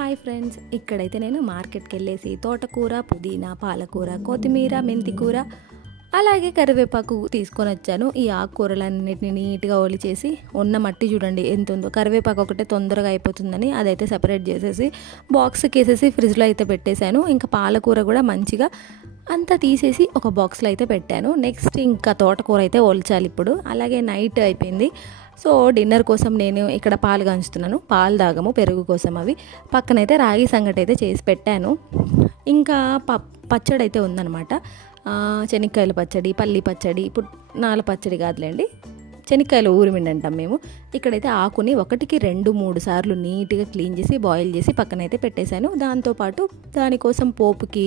Hi friends, ఇక్కడైతే నేను మార్కెట్కి వెళ్ళేసి తోటకూర, పుదీనా, పాలకూర, కొత్తిమీర, మెంతికూర అలాగే కరివేపాకు తీసుకొని వచ్చాను. ఈ ఆకుకూరలన్నిటిని నీట్గా ఒలిచేసి ఉన్న మట్టి చూడండి ఎంత ఉందో. కరివేపాకు ఒకటే తొందరగా అయిపోతుందని అదైతే సెపరేట్ చేసేసి బాక్స్కి వేసేసి ఫ్రిడ్జ్లో అయితే పెట్టేశాను. ఇంకా పాలకూర కూడా మంచిగా అంతా తీసేసి ఒక బాక్స్లో అయితే పెట్టాను. నెక్స్ట్ ఇంకా తోటకూర అయితే ఒలిచాలి ఇప్పుడు. అలాగే నైట్ అయిపోయింది. సో డిన్నర్ కోసం నేను ఇక్కడ పాలు కాంచుతున్నాను. పాలు తాగము, పెరుగు కోసం. అవి పక్కనైతే రాగి సంగటి అయితే చేసి పెట్టాను. ఇంకా పచ్చడి అయితే ఉందన్నమాట. శనక్కాయల పచ్చడి, పల్లి పచ్చడి, పుట్నాల పచ్చడి కాదులేండి, శనక్కాయలు ఊరిమిండి అంటాం మేము. ఇక్కడైతే ఆకుని 1-2-3 సార్లు నీట్గా క్లీన్ చేసి బాయిల్ చేసి పక్కనైతే పెట్టేశాను. దాంతోపాటు దానికోసం పోపుకి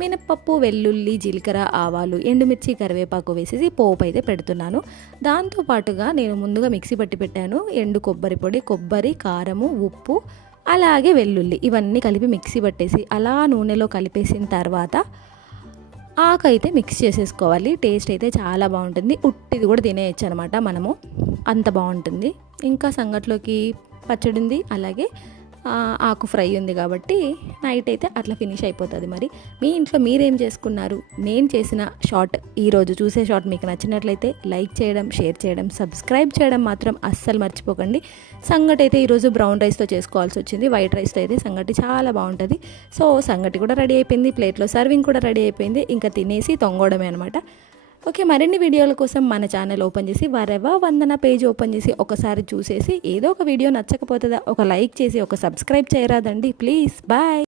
మినప్పప్పు, వెల్లుల్లి, జీలకర్ర, ఆవాలు, ఎండుమిర్చి, కరివేపాకు వేసేసి పోపు అయితే పెడుతున్నాను. దాంతోపాటుగా నేను ముందుగా మిక్సీ పట్టి పెట్టాను ఎండు కొబ్బరి పొడి, కొబ్బరి, కారము, ఉప్పు, అలాగే వెల్లుల్లి ఇవన్నీ కలిపి మిక్సీ పట్టేసి అలా నూనెలో కలిపేసిన తర్వాత ఆకు అయితే మిక్స్ చేసేసుకోవాలి. టేస్ట్ అయితే చాలా బాగుంటుంది. ఉట్టిది కూడా తినేయచ్చు అనమాట మనము, అంత బాగుంటుంది. ఇంకా సంగట్లోకి పచ్చడి ఉంది, అలాగే ఆకు ఫ్రై ఉంది కాబట్టి నైట్ అయితే అట్లా ఫినిష్ అయిపోతుంది. మరి మీ ఇంట్లో మీరేం చేసుకున్నారు? నేను చేసిన షార్ట్, ఈరోజు చూసే షార్ట్ మీకు నచ్చినట్లయితే లైక్ చేయడం, షేర్ చేయడం, సబ్స్క్రైబ్ చేయడం మాత్రం అస్సలు మర్చిపోకండి. సంగటి అయితే ఈరోజు బ్రౌన్ రైస్తో చేసుకోవాల్సి వచ్చింది. వైట్ రైస్తో అయితే సంగటి చాలా బాగుంటుంది. సో సంగటి కూడా రెడీ అయిపోయింది, ప్లేట్లో సర్వింగ్ కూడా రెడీ అయిపోయింది. ఇంకా తినేసి తొంగోవడమే అనమాట. ఓకే, మరిన్ని వీడియోల కోసం మన ఛానల్ ఓపెన్ చేసి వరెవా వందన పేజ్ ఓపెన్ చేసి ఒకసారి చూసేసి ఏదో ఒక వీడియో నచ్చకపోతుందా ఒక లైక్ చేసి ఒక సబ్స్క్రైబ్ చేయరాదండి ప్లీజ్. బాయ్.